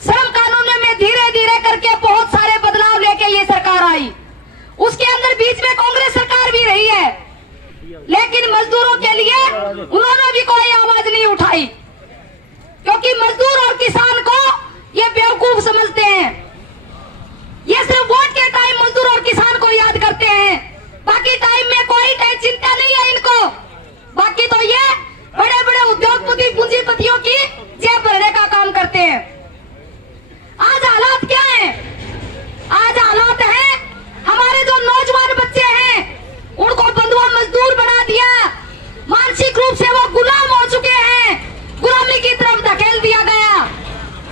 श्रम कानून में धीरे धीरे करके बहुत सारे बदलाव लेके ये सरकार आई। उसके अंदर बीच में कांग्रेस सरकार भी रही है, लेकिन मजदूरों के लिए उन्होंने भी कोई आवाज नहीं उठाई, क्योंकि मजदूर और किसान को ये बेवकूफ समझते हैं। ये सिर्फ वोट के टाइम मजदूर और किसान को याद करते हैं, बाकी टाइम में कोई चिंता नहीं है इनको। बाकी तो ये बड़े बड़े उद्योगपति पूंजीपतियों की जेब भरने का काम करते हैं। आज हालात क्या है? आज हालात है हमारे जो नौजवान बच्चे हैं उनको बंधुआ मजदूर बना दिया, मानसिक रूप से वो गुलाम हो चुके हैं, गुलामी की तरफ धकेल दिया गया।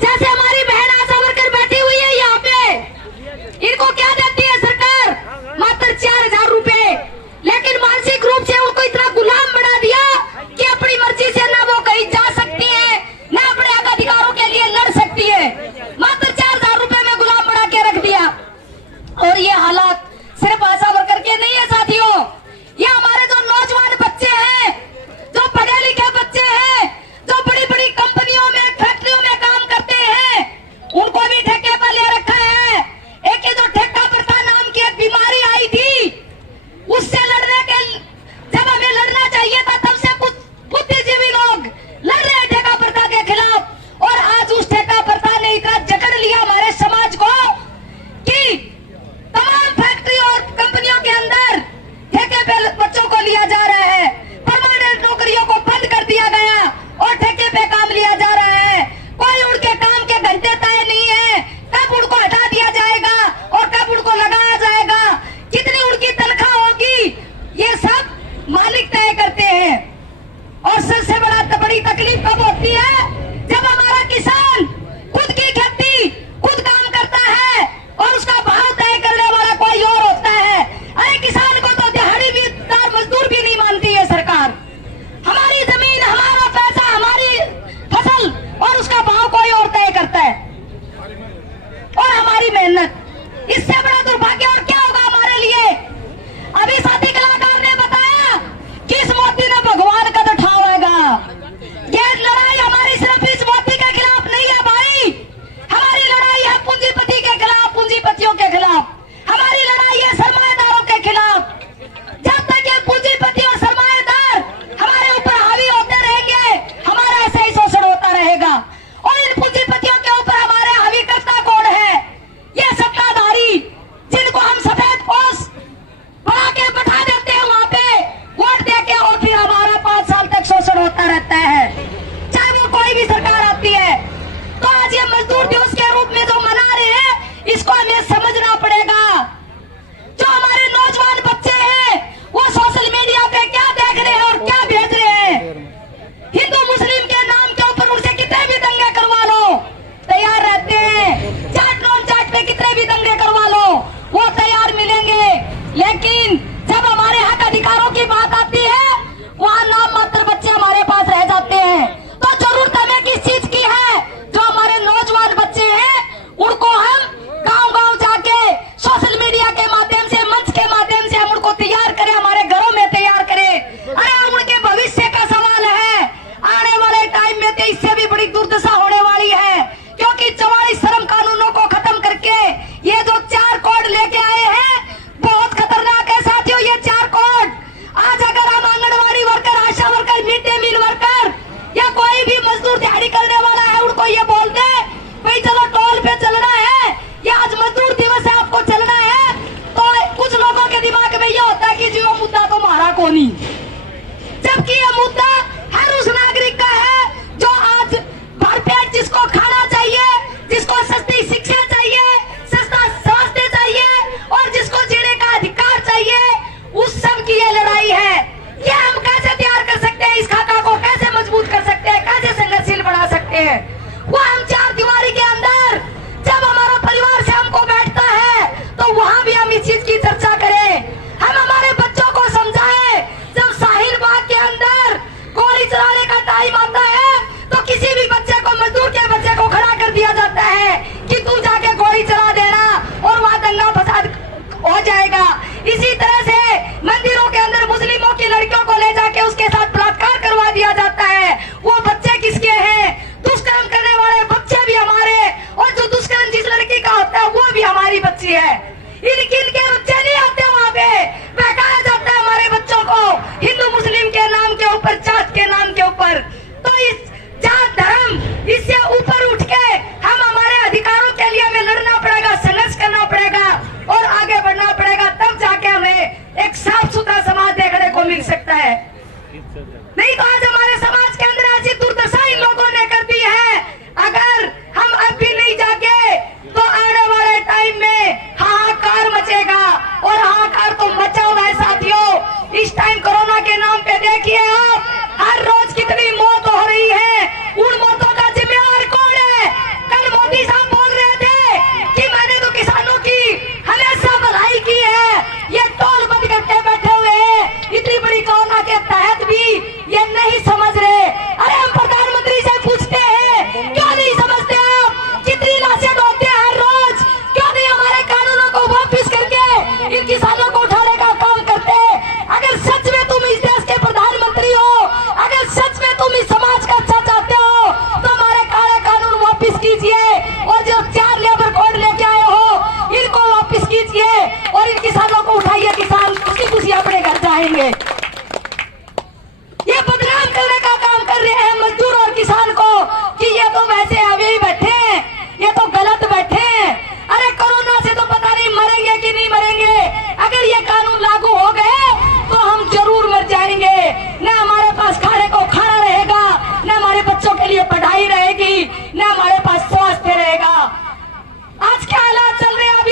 जैसे हमारी बहन आशा वर्कर बैठी हुई है यहाँ पे, इनको क्या देती है सरकार? मात्र 4000 रुपए, लेकिन मानसिक रूप से उनको इतना गुलाम बना दिया कि अपनी मर्जी से ना वो कहीं जा सकती है, ना अपने हक अधिकारों के लिए लड़ सकती है। मात्र 4000 रुपए में गुलाम बना के रख दिया। और ये हालात सिर्फ आशा वर्कर के नहीं है साथियों, ये हमारे जो नौजवान बच्चे हैं, जो पढ़े लिखे बच्चे हैं, जो बड़ी बड़ी कंपनियों में फैक्ट्रियों में काम करते हैं, उनको भी ठेके पर ले रखा है। एक ये जो ठेका प्रथा नाम की एक बीमारी आई थी, उससे लड़ने के जब हमें लड़ना चाहिए था तब से कुछ बुद्धिजीवी लोग लड़ रहे हैं ठेका प्रथा के खिलाफ। और आज उस ठेका प्रथा ने इतना जकड़ लिया हमारे समाज को कि तमाम फैक्ट्री और कंपनियों के अंदर ठेके पे बच्चों को लिया जा रहा है, परमानेंट नौकरियों को बंद कर दिया गया और ठेके पे काम लिया जा रहा है। कोई उनके काम के घंटे तय नहीं है, कब उनको हटा दिया जाएगा और कब उनको लगाया जाएगा, कितनी उनकी तनख्वाह होगी, ये सब मालिक तय करते हैं। और सबसे बड़ी तकलीफ कब होती है? जब हमारा किसान खुद की खेती खुद काम करता है और उसका भाव तय करने वाला कोई और होता है। अरे किसान को तो दिहाड़ी भी मजदूर भी नहीं मानती है सरकार। हमारी जमीन, हमारा पैसा, हमारी फसल और उसका भाव कोई और तय करता है, और हमारी मेहनत। इससे बड़ा दुर्भाग्य और क्या होगा हमारे लिए? अभी साथी कलाकार ने बताया कि इस मोदी ने भगवान का उठाएगा। ये लड़ाई हमारी सिर्फ इस मोदी के खिलाफ नहीं है भाई, हमारी लड़ाई है पूंजीपति के खिलाफ, पूंजीपतियों के खिलाफ। हमारी लड़ाई है सरमाएदारों के खिलाफ। जब तक ये पूंजीपति और सरमाएदार हमारे ऊपर हावी होते रहेंगे, हमारा ऐसा ही शोषण होता रहेगा। और इन पूंजीपतियों के ऊपर हमारे हावी करता कौन है? ये सत्ताधारी, जिनको हम सफेद पोश बना के बैठा देते हैं वहां पे वोट दे के, और फिर हमारा 5 साल तक शोषण होता रहता है, चाहे वो कोई भी सरकार आती है। तो आज ये मजदूर दिवस के रूप में जो मना रहे हैं, इसको हमें समझना पड़ेगा। जो हमारे नौजवान बच्चे हैं वो सोशल मीडिया पे क्या देख रहे हैं और क्या भेज रहे हैं। हिंदू मुस्लिम के नाम के ऊपर उनसे कितने भी दंगे करवा लो, तैयार रहते हैं। चाट नॉन चाट पे कितने भी दंगे करवा लो, वो तैयार मिलेंगे। लेकिन जब हमारे हक अधिकारों की बात आती है, वहाँ नाम मात्र बच्चे हमारे पास रह जाते हैं। तो जरूरत हमें किस चीज की है? जो हमारे नौजवान बच्चे हैं उनको हम गांव गांव जाके सोशल मीडिया के माध्यम से, मंच के माध्यम से हम उनको तैयार करें, हमारे घरों में तैयार करें। अरे उनके भविष्य का सवाल है। आने वाले टाइम में तो इससे भी बड़ी दुर्दशा होने वाली है, क्योंकि 44 श्रम कानूनों को खत्म करके ये जो 4 कोड लेके आए हैं, बहुत खतरनाक है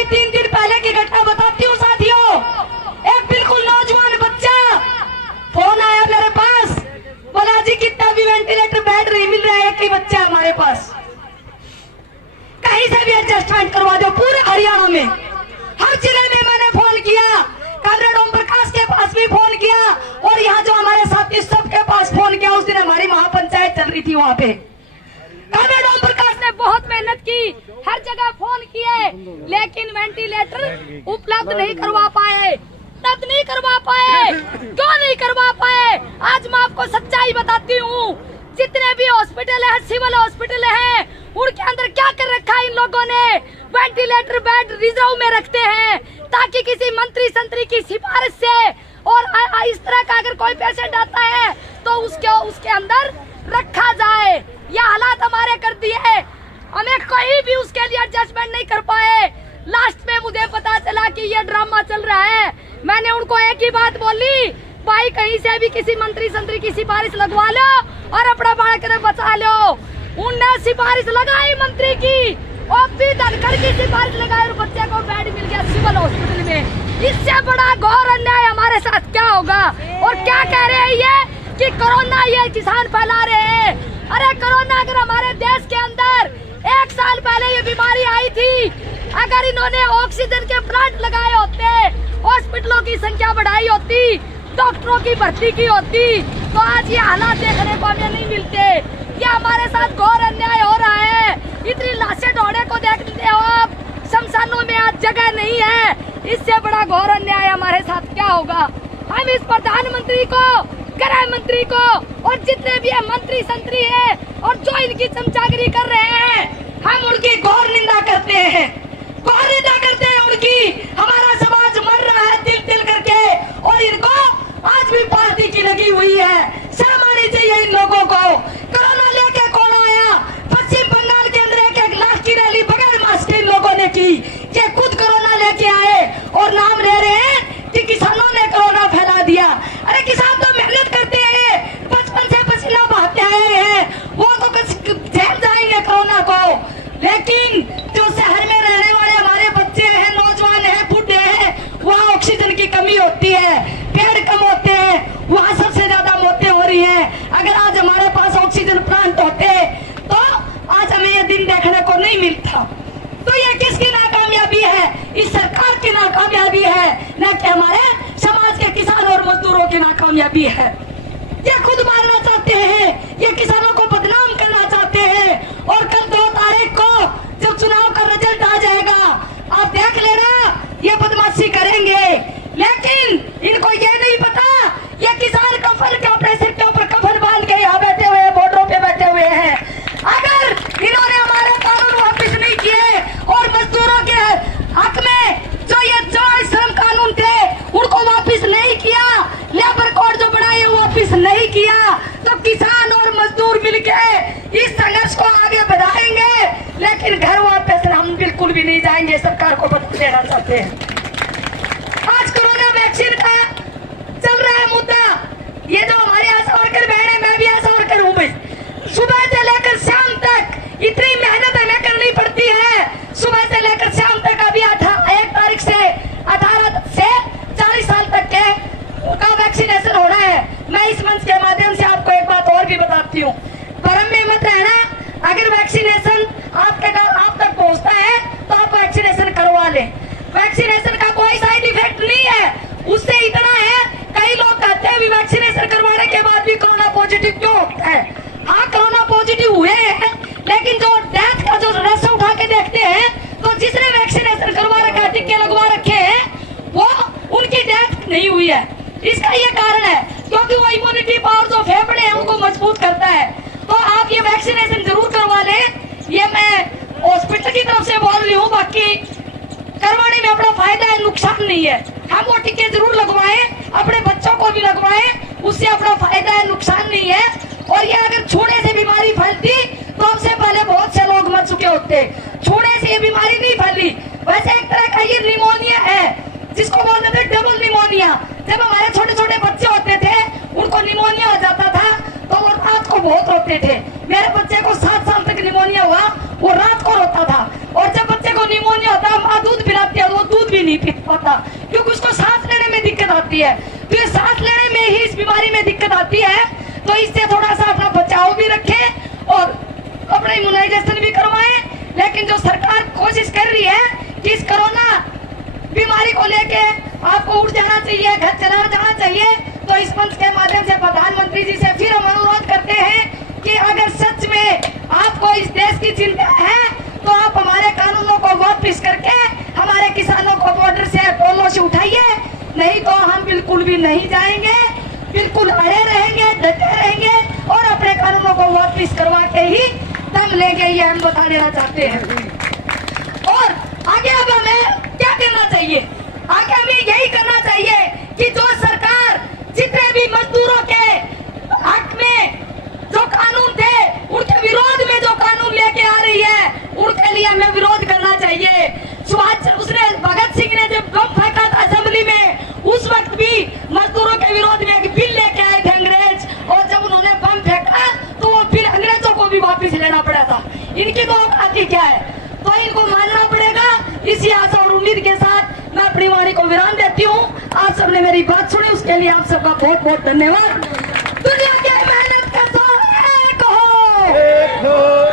3 दिन पहले की घटना बताती हूँ साथियों। एक बिल्कुल नौजवान बच्चा फोन आया मेरे पास, बोला जी कितना भी वेंटिलेटर बेड नहीं मिल रहा है, एक ही बच्चा हमारे पास, कहीं से भी एडजस्टमेंट करवा दो। पूरे हरियाणा में हर जिले में मैंने फोन किया, कॉमरेड ओम प्रकाश के पास भी फोन किया और यहाँ जो हमारे साथी सबके पास फोन किया। उस दिन हमारी महापंचायत चल रही थी, वहाँ पे कॉमरेड ओम प्रकाश ने बहुत मेहनत की, हर जगह फोन किए, लेकिन वेंटिलेटर उपलब्ध नहीं करवा पाए। नहीं करवा पाए, क्यों नहीं करवा पाए? आज मैं आपको सच्चाई बताती हूँ। जितने भी हॉस्पिटल है, सिविल हॉस्पिटल है, उनके अंदर क्या कर रखा है इन लोगों ने? वेंटिलेटर बेड रिजर्व में रखते हैं ताकि किसी मंत्री संतरी की सिफारिश से और इस तरह का अगर कोई पेशेंट आता है तो उसके अंदर रखा जाए। ये हालात हमारे कर दिए, हमें कोई भी उसके लिए एडजस्टमेंट नहीं कर पाए। लास्ट में मुझे पता चला कि ये ड्रामा चल रहा है। मैंने उनको एक ही बात बोली, भाई कहीं से भी किसी मंत्री संतरी की सिफारिश लगवा लो और अपना बालक ने बचा लो। उनने सिफारिश लगाई मंत्री की, और भी धनखड़ की सिफारिश लगाई और बच्चे को बेड मिल गया सिविल हॉस्पिटल में। इससे बड़ा घोर अन्याय हमारे साथ क्या होगा? और क्या कह रहे हैं ये कि कोरोना ये किसान फैला रहे हैं। अरे कोरोना अगर हमारे देश के अंदर 1 साल पहले ये बीमारी आई थी, अगर इन्होंने ऑक्सीजन के प्लांट लगाए होते, हॉस्पिटलों की संख्या बढ़ाई होती, डॉक्टरों की भर्ती की होती, तो आज ये हालात देखने को हमें नहीं मिलते। ये हमारे साथ घोर अन्याय हो रहा है। इतनी लाशें ढोने को देखते हो आप, शमशानों में आज जगह नहीं है। इससे बड़ा घोर अन्याय हमारे साथ क्या होगा? हम इस प्रधानमंत्री को, गृह मंत्री को और जितने भी मंत्री संतरी है और जो इनकी चमचागिरी कर रहे हैं, हम उनकी घोर निंदा करते हैं, घोर निंदा करते हैं उनकी। हमारा समाज मर रहा है तिल तिल करके, और इनको आज भी पार्टी की लगी हुई है। शर्म आनी चाहिए इन लोगों को। कोरोना लेके कौन आया? पश्चिम बंगाल के अंदर 1 लाख की रैली बगैर मास्क के इन लोगों ने की। ये खुद कोरोना लेके आए और नाम ले रहे हैं कि किसानों ने कोरोना फैला दिया। अरे किसान तो मेहनत करते हैं, बचपन से पसीना बहाते आए हैं, वो तो झेल जाएंगे कोरोना को। लेकिन जो शहर में रहने वाले हमारे बच्चे हैं, नौजवान हैं, बूढ़े हैं, वहाँ ऑक्सीजन की कमी होती है, पेड़ कम होते हैं, वहाँ सबसे ज्यादा मौतें हो रही है। अगर आज हमारे पास ऑक्सीजन प्लांट होते तो आज हमें ये दिन देखने को नहीं मिलता। तो ये किसकी नाकामयाबी है? इस सरकार की नाकामयाबी है, न कि हमारे समाज के किसान और मजदूरों की नाकामयाबी है। ये खुद मारना चाहते हैं, ये किसानों को बदनाम करना चाहते हैं। और कल 2 तारीख को जब चुनाव का रिजल्ट आ जाएगा, आप देख लेना, ये बदमाशी करेंगे। लेकिन इनको ये नहीं पता, ये किसान कफन के अपने सिर के ऊपर कफन बांध के यहाँ बैठे हुए हैं, बॉर्डरों पे बैठे हुए हैं। अगर इन्होंने हमारे कानून वापिस नहीं किए और मजदूरों के हक में जो श्रम कानून थे उनको वापिस नहीं किया, लेबर कोड जो बनाए वापिस नहीं किया, तो किसान और मजदूर मिलके इस संघर्ष को आगे बढ़ाएंगे। लेकिन घर वापस हम बिल्कुल भी नहीं जाएंगे, सरकार को बता देना चाहते हैं। आज कोरोना वैक्सीन का चल रहा है मुद्दा। ये जो हमारे आशा वर्कर बहन है, मैं भी आशा वर्कर हूँ भाई, सुबह से लेकर शाम तक इतनी मेहनत हमें करनी पड़ती है। सुबह से लेकर शाम तक, अभी 1 तारीख से 18 से 40 साल तक के का वैक्सीनेशन होना है। मैं इस मंच के माध्यम से आपको एक बात और भी बताती हूँ, भ्रम में मत रहना। अगर वैक्सीनेशन आप तक पहुँचता है तो आप वैक्सीनेशन करवा लें। वैक्सीनेशन का कोई साइड इफेक्ट नहीं है, उससे इतना है, कई लोग कहते हैं वैक्सीनेशन करवाने के बाद भी कोरोना पॉजिटिव क्यों होता है? हाँ, कोरोना पॉजिटिव हुए हैं, लेकिन जो डेथ का जो रस्म उठा के देखते हैं, तो जिसने वैक्सीनेशन करवा रखा, टीके लगवा रखे हैं, वो उनकी डेथ नहीं हुई है। इसका ये कारण है क्योंकि वो इम्यूनिटी पावर जो फेफड़े हैं उनको मजबूत करता है। तो आप ये वैक्सीनेशन जरूर करवा लें। ये मैं हॉस्पिटल की तरफ से बोल रही हूँ, बाकी करवाने में अपना फायदा है, नुकसान नहीं है। हम वो टीके जरूर लगवाएं, अपने बच्चों को भी लगवाएं, उससे अपना फायदा है, नुकसान नहीं है। और ये अगर छूने से बीमारी फैलती तो हमसे पहले बहुत से लोग मर चुके होते। छूने से ये बीमारी नहीं फैली। वैसे एक तरह का ये निमोनिया है, जिसको बोलते थे डबल निमोनिया। जब हमारे छोटे छोटे बच्चे होते थे, उनको निमोनिया हो जाता था तो वो रात को बहुत रोते थे। मेरे बच्चे को 7 साल तक निमोनिया हुआ, वो रात को रोता था। और जब बच्चे को निमोनिया होता, माँ दूध पिलाती है वो दूध भी नहीं पी पाता, क्योंकि उसको सांस लेने में दिक्कत आती है। तो ये सांस लेने में ही इस बीमारी में दिक्कत आती है। तो इससे थोड़ा सा अपना बचाव भी रखें और अपना इम्यूनाइजेशन भी करवाएं। लेकिन जो सरकार कोशिश कर रही है कि इस कोरोना बीमारी को लेके आपको उठ जाना चाहिए, घर चला जाना चाहिए, तो इस मंच के माध्यम से प्रधानमंत्री जी से फिर हम अनुरोध करते हैं कि अगर सच में आपको इस देश की चिंता है तो आप हमारे कानूनों को वापस करके हमारे किसानों को बॉर्डर से पोलो से उठाइए, नहीं तो हम बिल्कुल भी नहीं जाएंगे, बिल्कुल अड़े रहेंगे, डटे रहेंगे और अपने कानूनों को वापस करवा के ही दम लेंगे, ये हम बता देना चाहते हैं। और आगे अब हमें क्या करना चाहिए? आगे हमें यही करना चाहिए कि जो सरकार जितने भी मजदूरों के हक में जो कानून थे उनके विरोध में जो कानून लेके आ रही है उनके लिए हमें विरोध करना चाहिए। सुभाष उसने भगत सिंह ने जब बम फेंका था असेंबली में, उस वक्त भी मजदूरों के विरोध में एक बिल लेके आए थे अंग्रेज, और जब उन्होंने बम फेंका तो वो फिर अंग्रेजों को भी वापिस लेना पड़ा था। इनकी तो औकात क्या है, तो इनको मानना पड़ेगा। इसी आशा और उम्मीद के साथ मैं अपनी वाणी को विराम देती हूँ। आप सबने मेरी बात सुनी, उसके लिए आप सबका बहुत बहुत धन्यवाद। दुनिया के मेहनत का एक हो।